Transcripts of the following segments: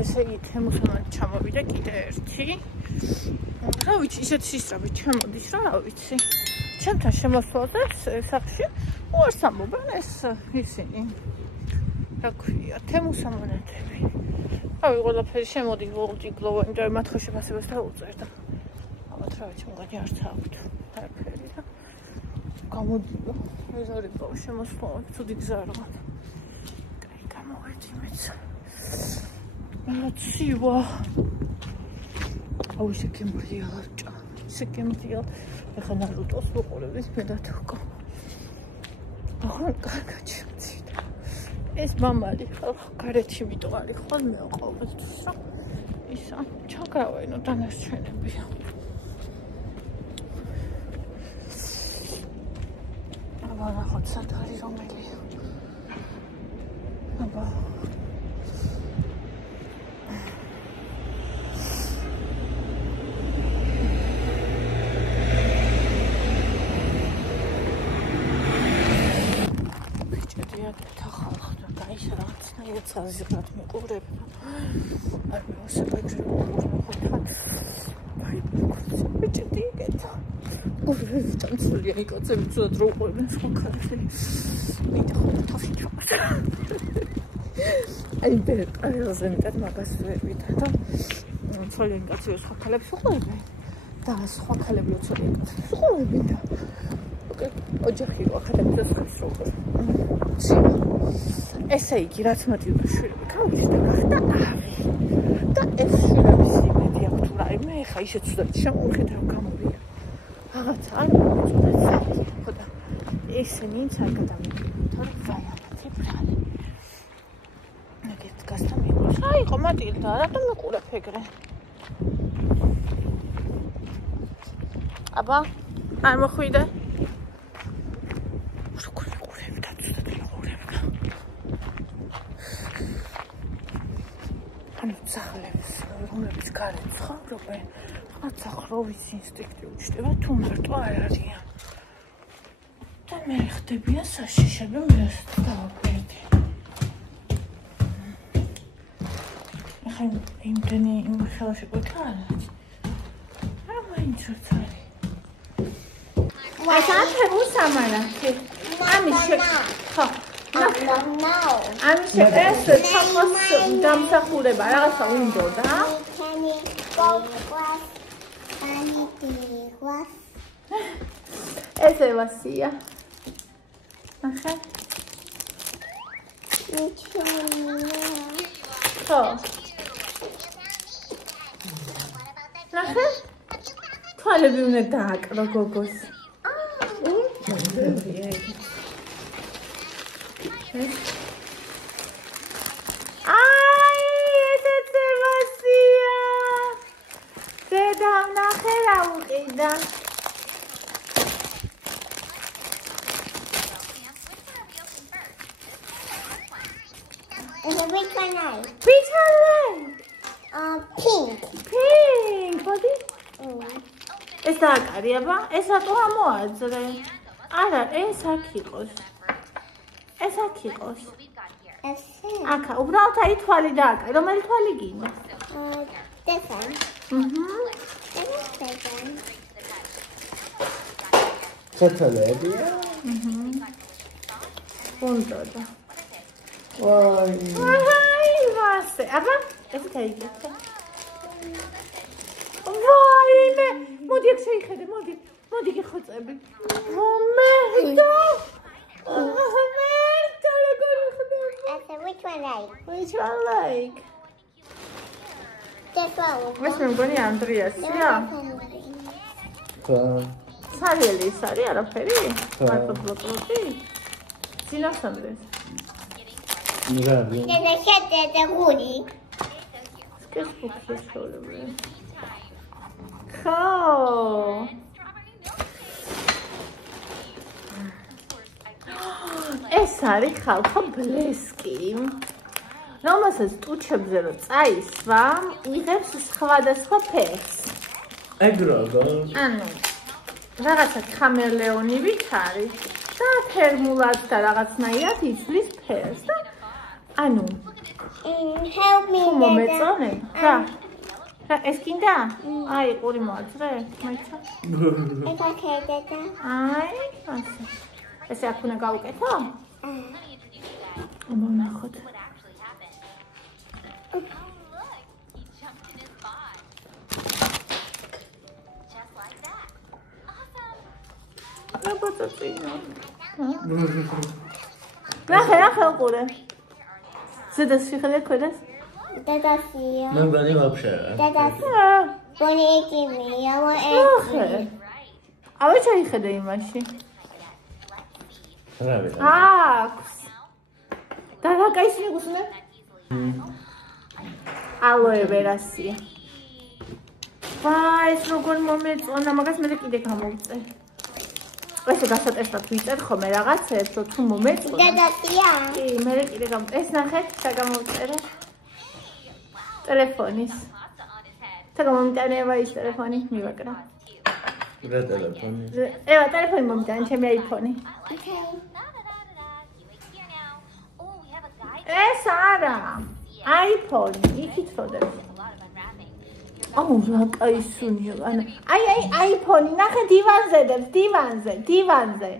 ესე იგი თემუსამან ჩამოვიდა კიდე ერთი. რა ვიცი, ისეთ სისწრაფით ჩემოდის რა ვიცი. ჩემთან შემოსვლაზე სახლში უარს ამბობენ ეს ისინი. რა ქვია, თემუსამანეთები. რავი, ყველაფერი შემოდი გლოვანი და მათ ხოშებასებას დაუწერდა. ალბათ რა ვიცი, მოგადი არც აქვთ არაფერი და გამოდიო. ეს არის ბავშვ შემოსვლა, ცუდი გზა რაღაც. კაი, გამოვედი მეც. Ცივა. აუ შეკემრია ჭა. შეკემრია. ეხლა ნარუტოს ვუყურებთ მე და თქო. ახლა კარგად შემწიდა. ეს მამალი გარეთში მიტო არის ხოლმე ყოველთვის რა. ისა ჩაგრავენო დანარჩენებია. აბა ნახოთ სად არის რომელია. აბა ცალზებრად მიყურებ. არ მოვასებეჭრე ხოთად. აი, მეჭდი იკეთა. გურები წამწულია იკოცები ცუდად რო უყურებენ სხვა ქალები. მითხო თავი ჩავა. აი, ბერყარელზე მეტად მაგას ვერ ვითა. ცოლიანი კაცი სხვა ქალებს უყურებენ. და სხვა ქალები ცოლიანი კაცებს უყურებენ და ოჯახი ვახადებს ხებს რო უყურებენ. ესე იგი, რაც მოდიოდა შვილები გავიჩნდა გახდა ავი. და ეს შვილების იმედი აქვს თუ რაიმე, ეხა ისე ცუდად შემოვხედა რომ გამოვიდა. რაღაცა არ მოწოდეთ საერთოდ. ხო და ესენი არ გადამიგებენ, თორე ვაიამათი ბრალი. ეგეთ გასთან მიყვარს. რა იყო მატილდა, რატომ მიყურებ ეგრე? აბა, არ მოხვიდე? სახლებს, რომლებიც გარეთ ცხოვრობენ, რაღაცა ხროვის ინსტინქტი უჩნდება, თუ მარტო არ არიან. და მე ხდებიან საშიშები, მე დავაფერდი. ახლა იმდენი ხელში ყვითა არის. რა მაინც როც არის. ეს თემუსამანათი. ამის ხო. ამის ეს თამას დამსახურება რაღაცა უნდოდა. ეს ევასია. ახლა ხო. ახლა თვალები უნდა დააკრო გოგოს. აი, ესეც ევასია. დედა ნახე რა უყიდა. Which one is? Which one? Pink. Pink. What is? ეს დააკარი აბა? ეს რატო ამოაძრე? არა, ეს აქ იყოს. ეს აქ იყოს. აკა, უბრალოდ აი თვალი დააკარი. რომელი თვალი გინდა? This one. ცოტალებია? უნდოდა. ვაი. აი, ვასე. აბა, ეს გაიგეთ. ვაი, მე მოდი აქ შეიხედე, მოდი. მოდი გეხოცები. მომედა. Which one like? Which one like? This one. ეს მე მგონი ანდრიასია. და სარიელი ის არის არაფერი? მარტო ბლოკი? სინასანდრეს. მიგარი. The hoodie. Sketchbook-ში შოულები. ხო. ეს არის ხალხო ბლესკი, რომელსაც ტუჩებზე რო წაისვა, იღებს სხვადასხვა ფერს. ეგროგო. ანუ რაღაცა ხამელეონივით არის და თერმულად და რაღაცნაირად იცვლის ფერს და ანუ Help me, Cum Dada. mețone? Da. Da, eskinda? Ai, uri moțre. Mai ce? It's okay, Dada. Ai, așa. Ese acum gauketă? Mă năhăt. Nu pot să țină. Năhă, ure. Se desfihele codes? Dada, see you. Nu gândi вообще. Dada, Bonnie, give me. I want Năhă. egg. Avea ce ai hădă imași? რა ვიცი. აქვს. და რა кайსინი გუსმე? ალოე ვერასია. ვაი, ეს როგორ მომეწონა, მაგას მე კიდე გამოვწე. ესე გასატესტად ვიწერ ხოლმე რაღაცეებს, რომ თუ მომეწონა. Dada, tia. კი, მე კიდე ეს ნახეთ, საგამოვწერე. ტელეფონის. საგამომიტანევა ის ტელეფონი, მივაკრა. რა ტელეფონი? ევა, ტელეფონი მომიტანე, ჩემი აიფონი. Okay. ეს არა. აიფონი, იქით როდებს. აუ, რა кайსუნია. აი, აიფონი, ნახე დივანზე დებს, დივანზე.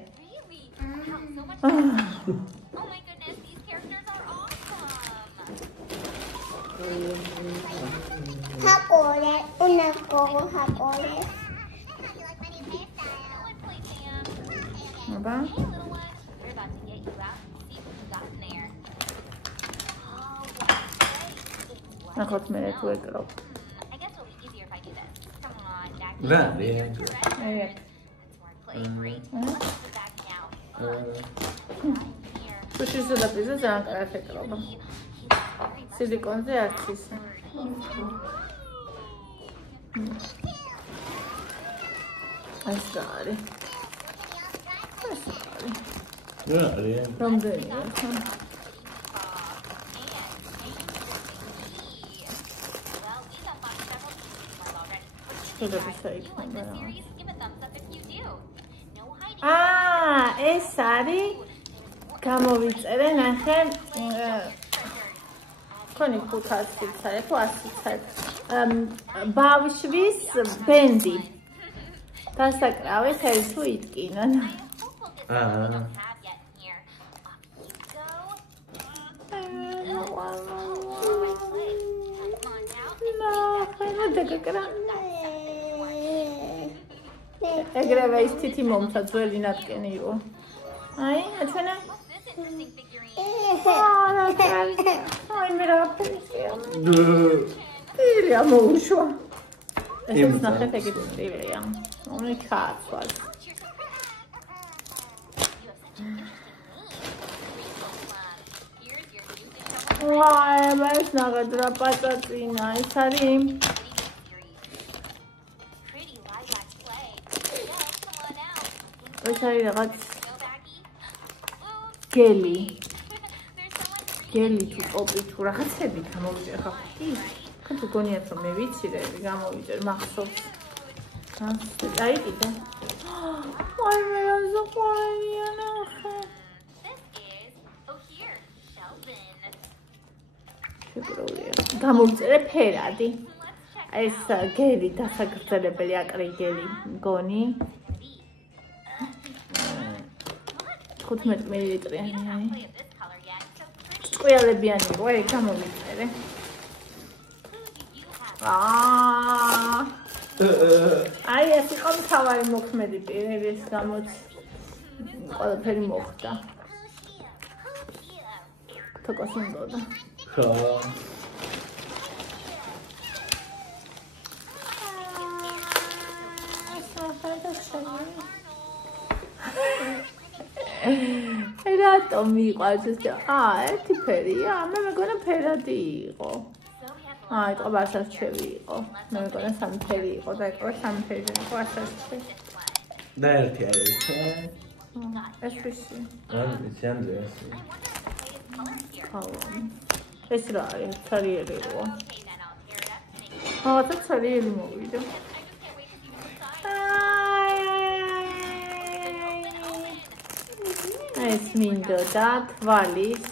Hakore, una gogo hakore. აბა. ნახოთ მე თუ ეკრობ. რა არის? სუში ზედაპირზე ძალიან კარგად ეკრობა. სილიკონზე არც ისე. ეს რა არის? რა არის? რამდენია? ეს არის გამოვიწერე ნახე ქონი 500 ცალი თუ 100 ცალი ბავშვის ბენდი დასაკრავეთ ეს თუ იტკინონ ეგრევე ის თითი მომცა ძველი ნატკენი იყო. აი, აჩვენა. აი, მე რა ფერია. ფერია მოუშვა. ეს ნახეთ ეგეთ ფერია. ომი ხაცვალ. ვაი, მას ნახეთ რა პაწაწინა, ეს არის ეს არის რაღაც გელი თუ პოპი თუ რაღაცები გამოვიჭერ ხა კი ხა თუ გონიათ რომ მე ვიცირე გამოვიჭერ მახსოვს აი კიდე აი მე რა ზოყარია ნახე შეგროვია გამოვიწერე ფერადი ეს გელი დასაგრძელებელი აკრიგელი გონი 15 მილilitrიანი. წყვილებიანი იყო, ეგ გამოვიწერე. აი, ეს იყო მთავარი მოქმედი პირების გამოც ყველაფერი მოხდა. თოკოს უნდოდა. ხო. რატომ მიყვარს ეს? ერთი ფერია? მე მეგონა ფერადი იყო. იყო ასარჩევი იყო. მე მეგონა სამი ფერი იყო და იყო სამი ფერი იყო ასარჩევი. და ერთი არის. ეს ვისი? ვიცი ამზე ასე. ეს რა არის? ცარიელი იყო. და ცარიელი მოვიდა. ეს მინდოდა თვალის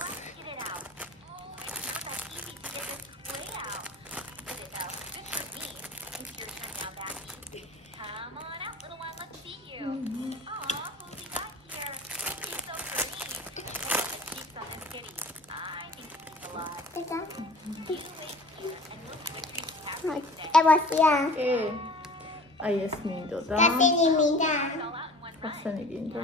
ევასია. კი. აი ეს მინდოდა. გასინი მინდა. ახსენი გინდა.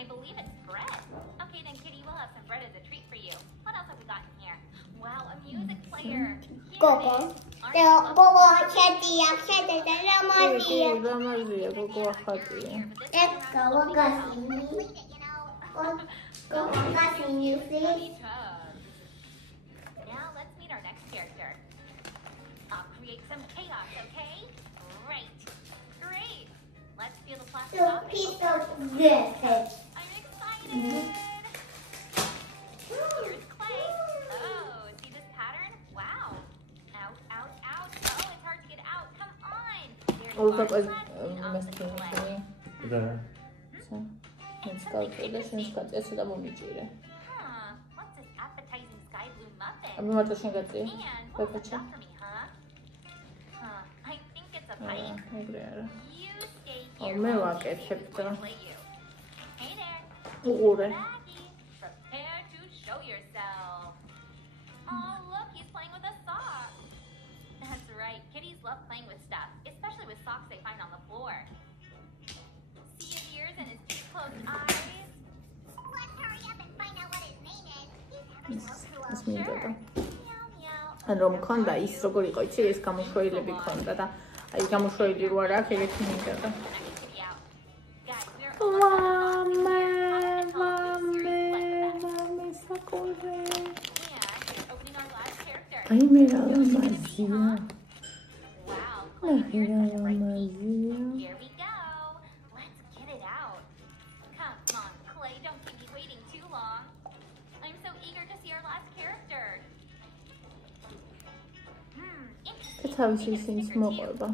I believe it's bread. Okay, then Kitty, we'll have some bread as a treat for you. What else have we got in here? Wow, a music player. გოგო. გოგო ჩეტია, ჩეტია, რამაზია. რამაზია, გოგო ახატია. გოგო გასინი. გოგო გასინი, please. Now let's meet our next character. I'll create some chaos, okay? Great. Let's feel the plastic So off. piece of this. I'm excited. Here's clay. Oh, see this pattern? Wow. Ouch, ouch, ouch. Oh, it's hard to get out. Come on. There you Also, are. Plastic off the clay. There. ეს გავწევდა შენს კაცესა და მომიჭირე. Huh. What's this appetizing sky blue muffin? აბა მარტო შენ გაწია. And what's Perfect. that for me, huh? I think it's a pipe. ეგრე არა. You stay Oh, here. მე while ვაკეთებ Kitty და. play you. Hey there. უყურე. Maggie, prepare to show yourself. Oh, look, he's playing with a sock. That's right. Kitties love playing with stuff, especially with socks they find on the floor. See his ears and his big closed eyes? Let's hurry up and find out what his name is. He's having a clue. ეს მინდოდა. Meow, meow. ან რომ მქონდა ის როგორ იყო იცი ეს გამოშვეილები ქონდა და აი გამოშვეილი რო არა აქ ეგეთი მინდოდა. Next kitty out. Guys, we're მამე საკურე. and we're opening our last character. აი მე რა ლამაზია. Wow, ნახე Clay, რა yours has a bright ლამაზია. Here we go. Let's get it out. Come on, Clay, don't keep me waiting too long. I'm so eager to see our last character. და თავისი ისინიც მოყვება.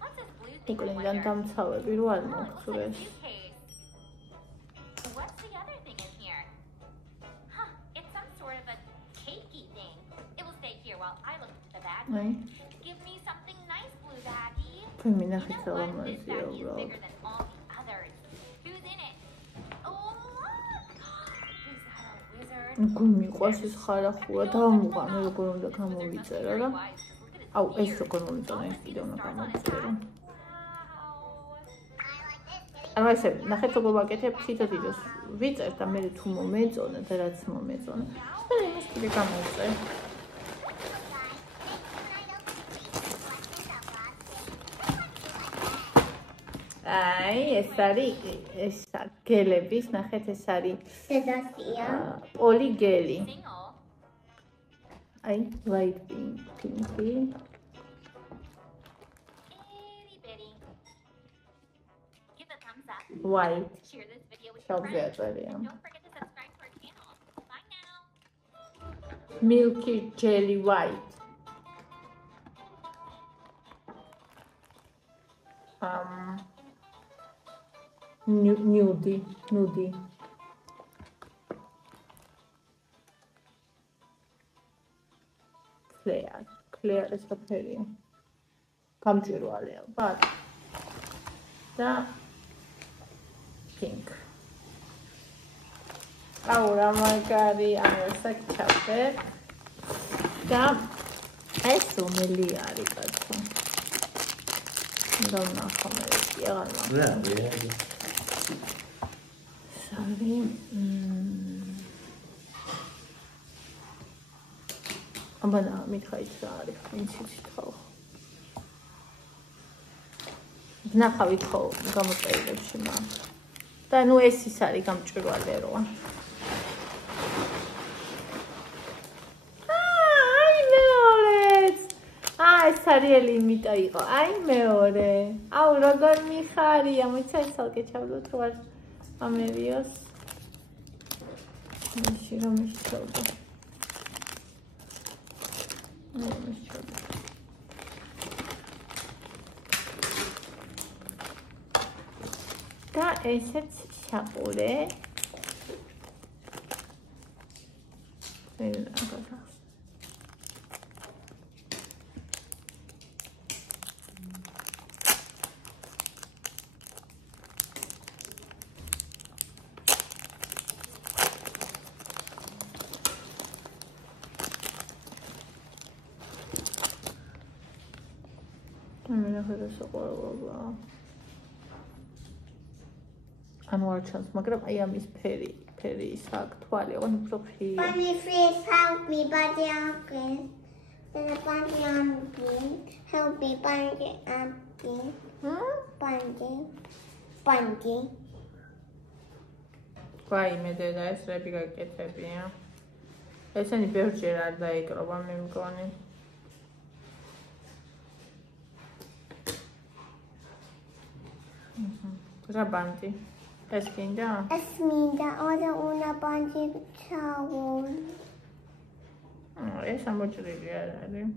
What's this blue thing? I უკრინდან wonder? დამცავები რო არ Oh, it looks like a მოხსურეს. suitcase. What's the other thing in here? Huh, it's some sort of a cakey thing. It will stay here while I look into the bag. აი Give me something nice, blue baggie. თქვენ You მინახეთ know რა what? This ლამაზია baggie is უბრალოდ. bigger than all the others. Who's in it? Oh, look! Is that a wizard? გუმიყვარს ეს ხარახურა დავმუღამე როგორ უნდა გამოვიწერა რა. Wise, 'cause look at his აუ ეს ears. როგორ მომიწონა ეს კიდე უნდა გამოვიწერო. Wow. ანუ ესე ნახეთ როგორ ვაკეთებ თითო-თითოს ვიწერ და მე თუ მომეწონა და რაც მომეწონა და იმას კიდე გამოვიწერ. აი ეს არის ეს გელების ნახეთ ეს არის დედასია. პოლიგელი. Single. აი light pinky. Itty bitty. Give a thumbs up. white Share this video with your შავზე friends. აწერია. And don't forget to subscribe to our channel. Bye now. milky jelly white. nude. Clear is a very გამჭვირვალეა, but და pink. აუ რა მაგარი, ამას აქ ჩავდებ. და ეს რომელი არის კაცო? დავნახო მე კი აღარ მაქვს. Yeah. Sorry. აბანა მითხარით რა არის? ვიცით ხო? ნახავით ხო გამოწერილებში მაგ. და ნუ ეს ის არის გამჭვირვალე როა. აი მეორეც. ეს სერიალი იმიტა იყო. აი მეორე. აუ როგორ მიხარია, მოიცა ეს თალკე ჩავდოთ რა ამერიოს. მაშინ რომ ისწავლა. და ესეც შაყურე. ამენახე და საყვარელობა. ანუ არ ჩანს, მაგრამ აი ამის ფერი ის აქ თვალი, ოღონდ უფრო ხშირია. Bunny, please help me, Bunny uncle. There's a bunny uncle. Help me, Bunny uncle. Bunny. ვაიმე დედა, ეს რები გაკეთებია. ესენი ბევრჯერ არ დაიკრობა, მე მგონი. რა ბანდი? ეს გინდა? Es მინდა, უნდა ბანდი ჩავო. ეს ამოჭრილი არ არის.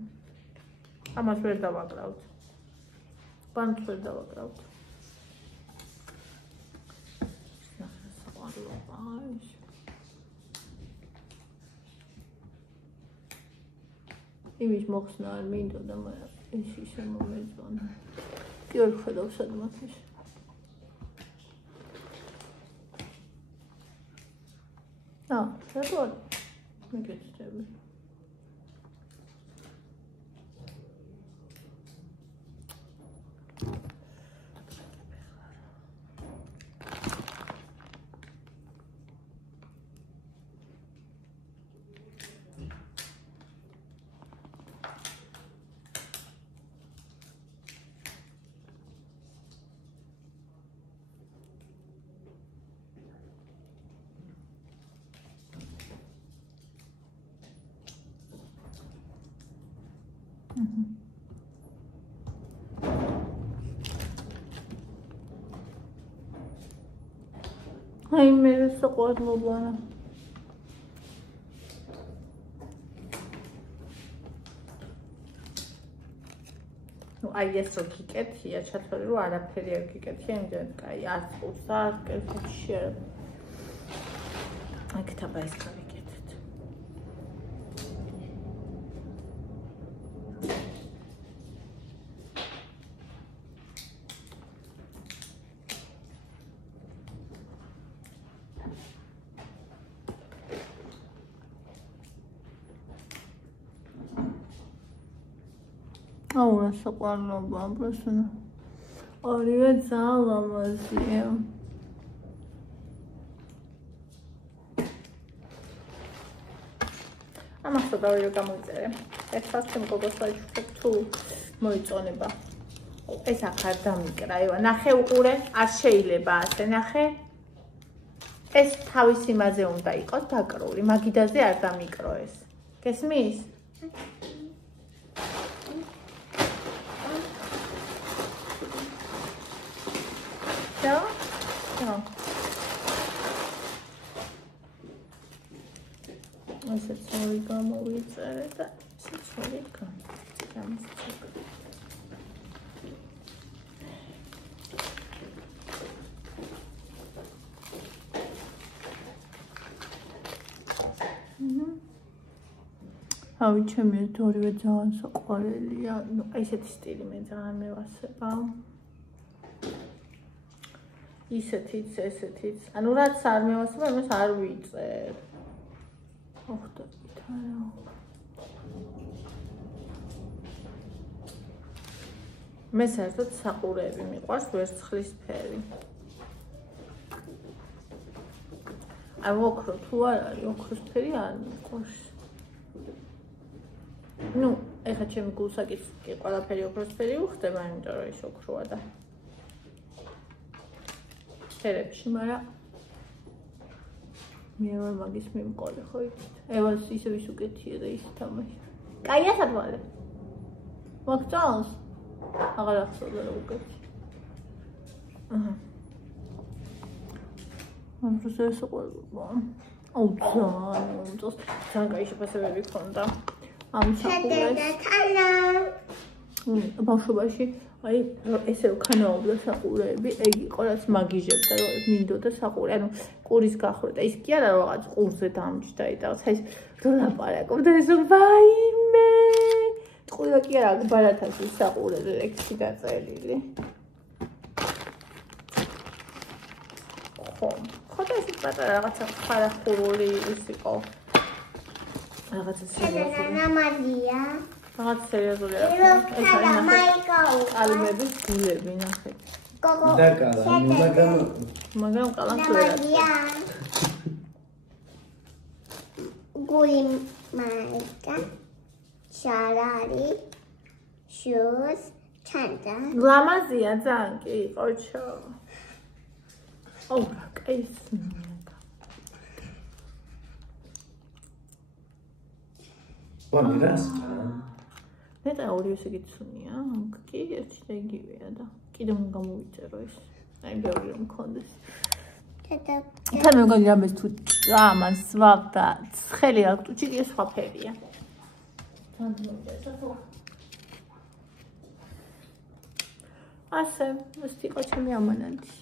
ამას ვერ დავაკრავთ. ბანდს ვერ დავაკრავთ. იმის მოხსნა არ მინდოდა, მაგრამ ეს ისე მომეწონა. კი ვერ ხედავ სადმაც ის. რატო მიგეცდები? აი მე საყვარლობა. ნუ აი ეს რო გიკეთია, ჩათვალე რომ არაფერი არ გიკეთია, იმდენ კაი არც ყურს არ კეთებში არ. აი ქთაბა ეს გავიკეთეთ. აუ საყვარლობა, просто ორივე ძალიან ლამაზია. ამას დავირო გამოიწერე. ეს ფასტემ გოგოსლაი თუ მოიწონება. ეს აქ არ დამიკრა, ევა, ნახე უყურე, არ შეიძლება ასე, ნახე. ეს თავის იმაზე უნდა იყოს დაკრული, მაგიდაზე არ დამიკრო ეს. გესმის? ესეც ორი გამოვიწერე და ესეც ორი გამოვიწერე. ავი ჩემი ეს ორივე ძალიან საყვარელია. ნუ ესეთი სტილი მე ძალიან მევასება. ისეთიც, ესეთიც. ანუ რაც არ მევასება, იმას არ ვიწერ. ოხდებით არა. მე საერთოდ საყურეები მიყვარს ვერცხლისფერი. აი ოქრო თუ არ არის, ოქროსფერი არ მიყვარს. ნუ, ეხლა ჩემი გულსაკიც კი ყველაფერი ოქროსფერი უხდება, იმიტომ რომ ის ოქროა და ფერებში, მაგრამ მე ვარ მაგის მიმყოლე, ხო იცით? ევას ისე ვის უკეთია და ის თამაში. კაია სადვალე. მოგწონს? აღარ ახსოვდა რა უკეთი. აჰა. ამ პროცესს საყვარელობა. აუ ძალიან კაი შეფასებები ქონდა. ამ საყურეს. ბავშვობაში აი ესე რომ ქანაობდა საყურეები, ეგ იყო რაც მაგიჟებდა, რომ მინდოდა საყურე, ანუ ყურის გახრა, ის კი არა რაღაც ყურზე დამჯდა იტავს, აი რომ ლაპარაკობდა, ეს ვაიმე. ყურა კი არა, ბარათას ის საყურე ლექსი დაწერილი. ხო და ეს პატარა რაღაცა ხარახურული ის იყო. რაღაცა სერიოზული. ნამაზია. რაღაც სერიოზული It looks kind of Michael. კალმების გულები ნახეთ. Gogo. მაგრამ კალამს ვერ აქვს. Guli Maika. Sharari. Shoes. Chanda. ლამაზია ძალიან კი იყო ჩო. რა კაის. ვამირას? მეტა ორი ესე გიცუნია. კი ერთი და იგივეა და კიდევ გამოვიწერო ეს. აი ბევრი რომ მქონდეს. თან მე მგონი რამეს თუ ამას ვავ და ცხელი აქვს თუ ჩიკი სხვა ფერია. ასე, ეს იყო ჩემი ამანანტი.